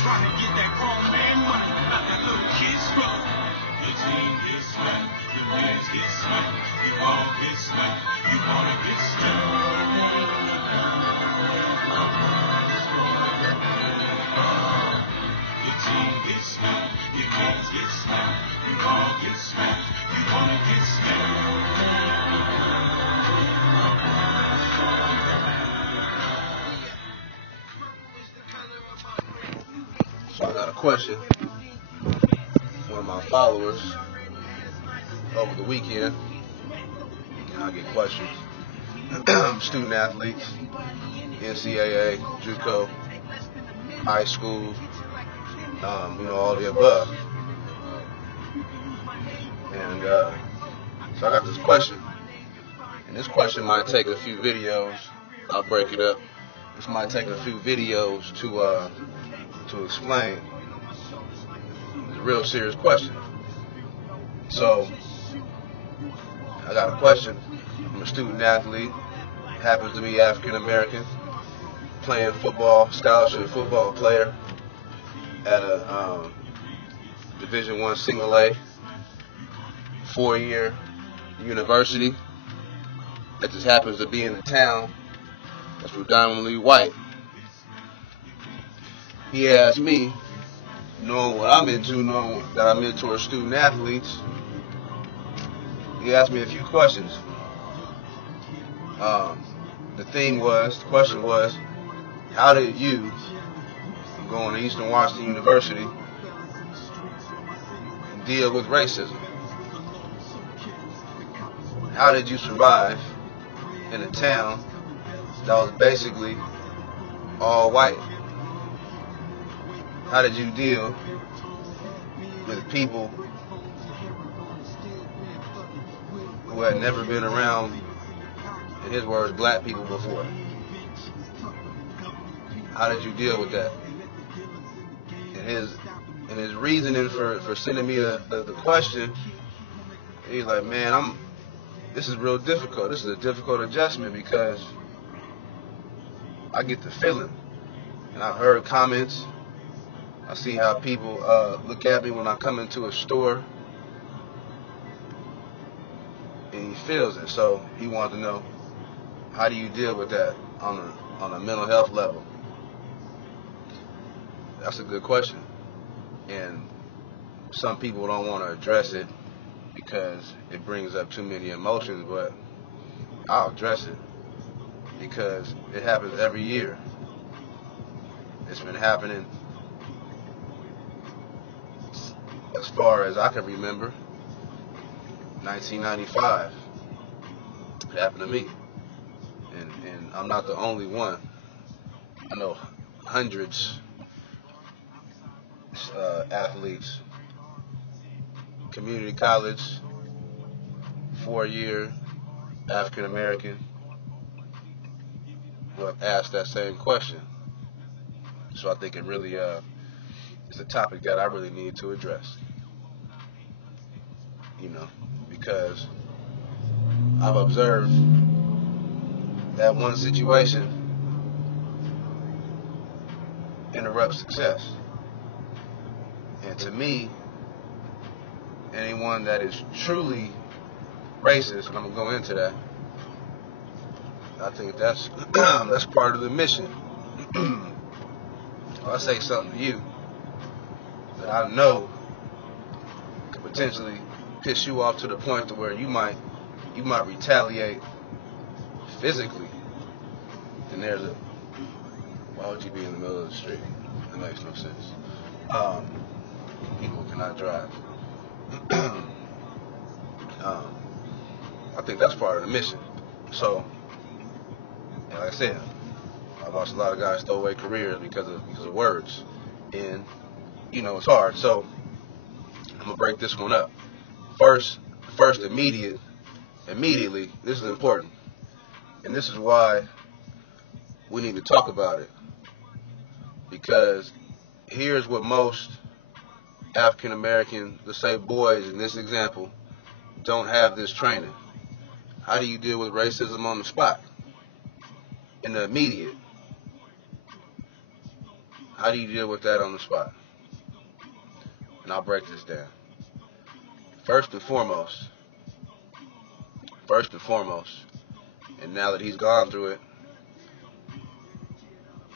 Trying to get that grown man money, not that little kid struck. Your team gets smacked, your mans get smacked, you all get smacked, you wanna get smacked. Your team gets smacked, your mans get smacked, you all get smacked, you wanna get smacked. So I got a question. One of my followers over the weekend, and I get questions. Student athletes, NCAA, JUCO, high school, all the above. And so I got this question. And this question might take a few videos. I'll break it up. This might take a few videos to explain. It's a real serious question. So I got a question. I'm a student athlete, happens to be African American, playing football, scholarship football player at a Division I Single A 4-year university that just happens to be in a town that's predominantly white. He asked me, knowing what I'm into, knowing that I mentor student athletes, he asked me a few questions. The question was, how did you, going to Eastern Washington University, deal with racism? How did you survive in a town that was basically all white? How did you deal with people who had never been around, in his words, black people before? How did you deal with that? And his reasoning for sending me the question, he's like, man, this is real difficult. This is a difficult adjustment because I get the feeling, and I've heard comments. I see how people look at me when I come into a store, and he feels it. So he wanted to know, how do you deal with that on a mental health level? That's a good question, and some people don't want to address it because it brings up too many emotions, but I'll address it because it happens every year. It's been happening as far as I can remember. 1995, it happened to me, and I'm not the only one. I know hundreds athletes, community college, 4-year African American, who have asked that same question. So I think it really is a topic that I really need to address. Because I've observed that one situation interrupts success. And to me, anyone that is truly racist, and I'm gonna go into that, I think that's that's part of the mission. If I say something to you that I know could potentially piss you off to the point to where you might retaliate physically, then why would you be in the middle of the street? That makes no sense. People cannot drive. I think that's part of the mission. So, and like I said, I watched a lot of guys throw away careers because of words, and it's hard. So I'm gonna break this one up. First, immediately, this is important, and this is why we need to talk about it, because here's what most African American, let's say boys in this example, don't have this training. How do you deal with racism on the spot? In the immediate. How do you deal with that on the spot? And I'll break this down. First and foremost, and now that he's gone through it,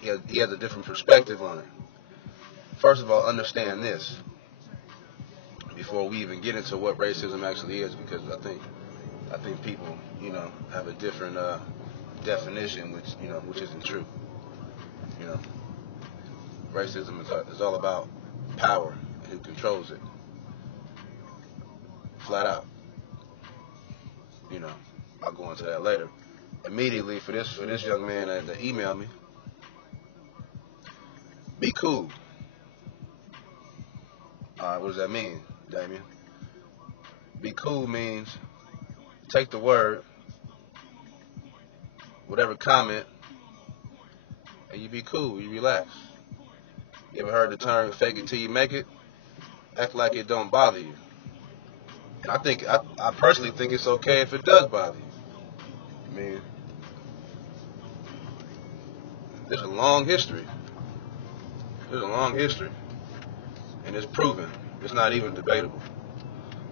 he has a different perspective on it. First of all, understand this before we even get into what racism actually is, because I think people, have a different definition, which isn't true. You know, racism is all about power and who controls it, flat out. I'll go into that later. Immediately for this young man that emailed me, be cool. What does that mean, Damien? Be cool means take the word, whatever comment, and you be cool, you relax. You ever heard the term fake it till you make it? Act like it don't bother you. And I personally think it's okay if it does bother you. I mean, there's a long history. And it's proven. It's not even debatable.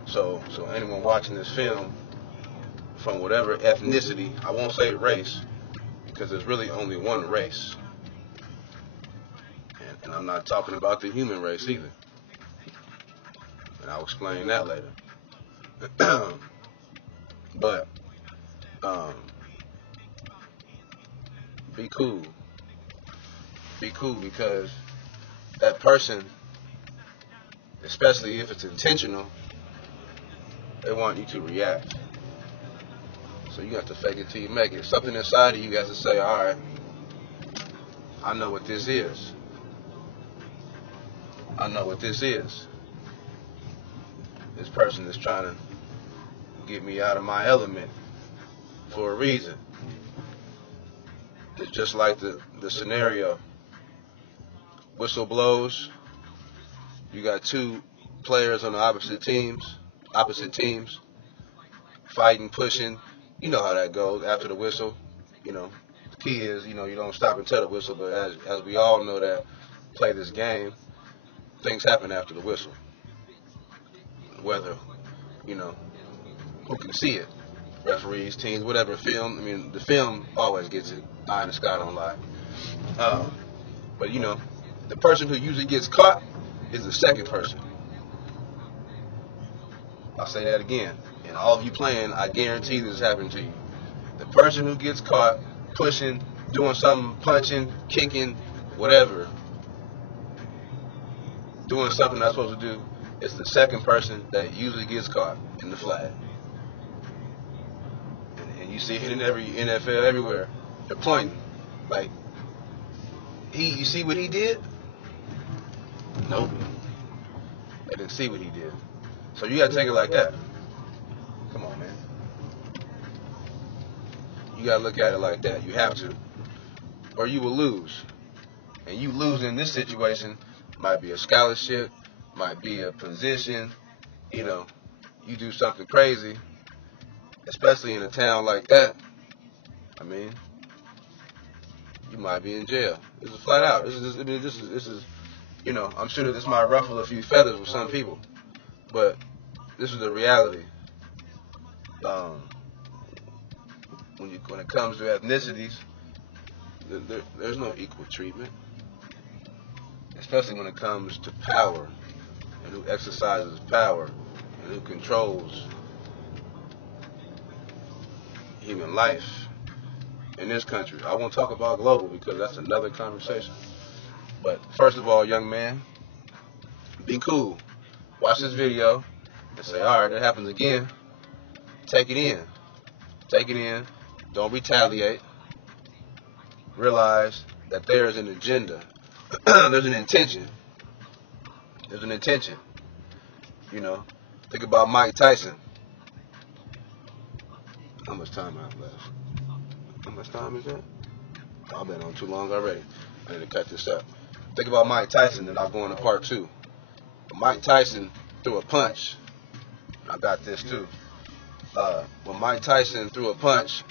So anyone watching this film from whatever ethnicity, I won't say race, because there's really only one race. And I'm not talking about the human race either. And I'll explain that later. But be cool. Be cool, because that person, especially if it's intentional, they want you to react. So you have to fake it till you make it. Something inside of you has to say, all right, I know what this is. This person is trying to get me out of my element for a reason. It's just like the scenario. Whistle blows. You got two players on the opposite teams, fighting, pushing. You know how that goes after the whistle. The key is, you don't stop until the whistle, but as we all know that play this game, things happen after the whistle. Whether, who can see it? Referees, teams, whatever, film. I mean, the film always gets it. Eye in the sky don't lie. But, the person who usually gets caught is the second person. I'll say that again. And all of you playing, I guarantee this happened to you. The person who gets caught pushing, doing something, punching, kicking, whatever, doing something not supposed to do, it's the second person that usually gets caught in the flag. And you see it in every NFL, everywhere. They're pointing. Like, you see what he did? Nope. They didn't see what he did. So you gotta take it like that. Come on, man. You gotta look at it like that. You have to. Or you will lose. And you lose in this situation might be a scholarship, might be a position, you do something crazy, especially in a town like that. I mean, you might be in jail. This is flat out. This is I'm sure that this might ruffle a few feathers with some people, but this is the reality. When it comes to ethnicities, there's no equal treatment, especially when it comes to power and who exercises power and who controls human life in this country. I won't talk about global because that's another conversation. But first of all, young man, be cool. Watch this video and say, all right, that happens again. Take it in. Don't retaliate. Realize that there is an agenda. There's an intention. Think about Mike Tyson. How much time I have left? How much time is that? I've been on too long already. I need to cut this up. Think about Mike Tyson, and I'll go into part 2. Mike Tyson threw a punch. I got this too. When Mike Tyson threw a punch,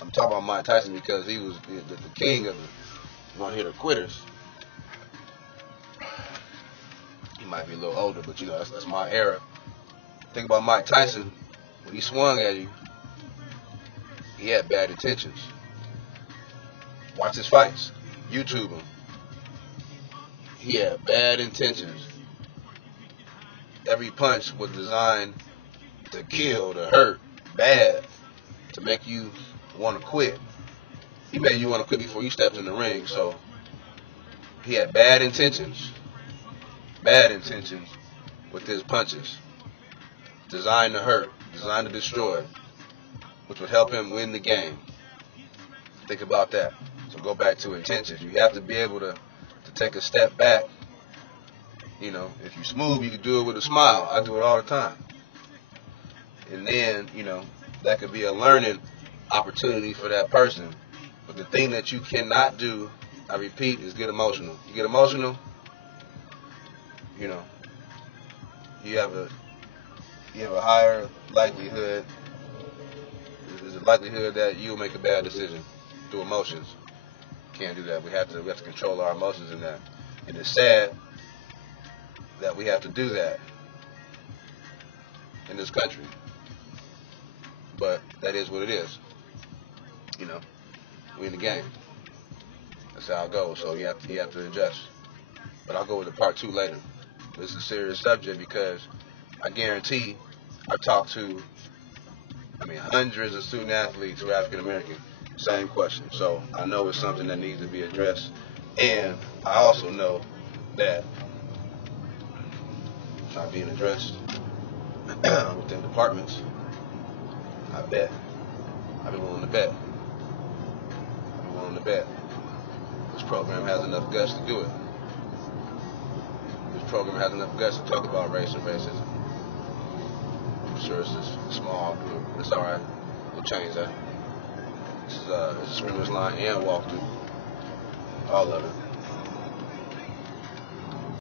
I'm talking about Mike Tyson because he was the king of You want to hear the quitters? He might be a little older, but you know, that's my era. Think about Mike Tyson. When he swung at you, he had bad intentions. Watch his fights. YouTube him. He had bad intentions. Every punch was designed to kill, to hurt, bad, to make you want to quit. He made you want to quit before you stepped in the ring, so he had bad intentions with his punches. Designed to hurt, designed to destroy, which would help him win the game. Think about that. So go back to intentions. You have to be able to take a step back. You know, if you smooth, you can do it with a smile. I do it all the time. And then, you know, that could be a learning opportunity for that person. But the thing that you cannot do, I repeat, is get emotional. You get emotional, you know, you have a higher likelihood. There's a likelihood that you'll make a bad decision through emotions. Can't do that. We have to control our emotions in that. And it's sad that we have to do that in this country. But that is what it is. You know, we in the game. That's how it goes. So you have to adjust. But I'll go with the part 2 later. This is a serious subject because I guarantee I talked to, hundreds of student athletes who are African American. Same question. So I know it's something that needs to be addressed. And I also know that it's not being addressed within departments. I bet. I'd be willing to bet. This program has enough guts to do it. This program has enough guts to talk about race and racism. I'm sure it's a small group. It's alright. We'll change that. This is a Screamers Line and walkthrough. All of it.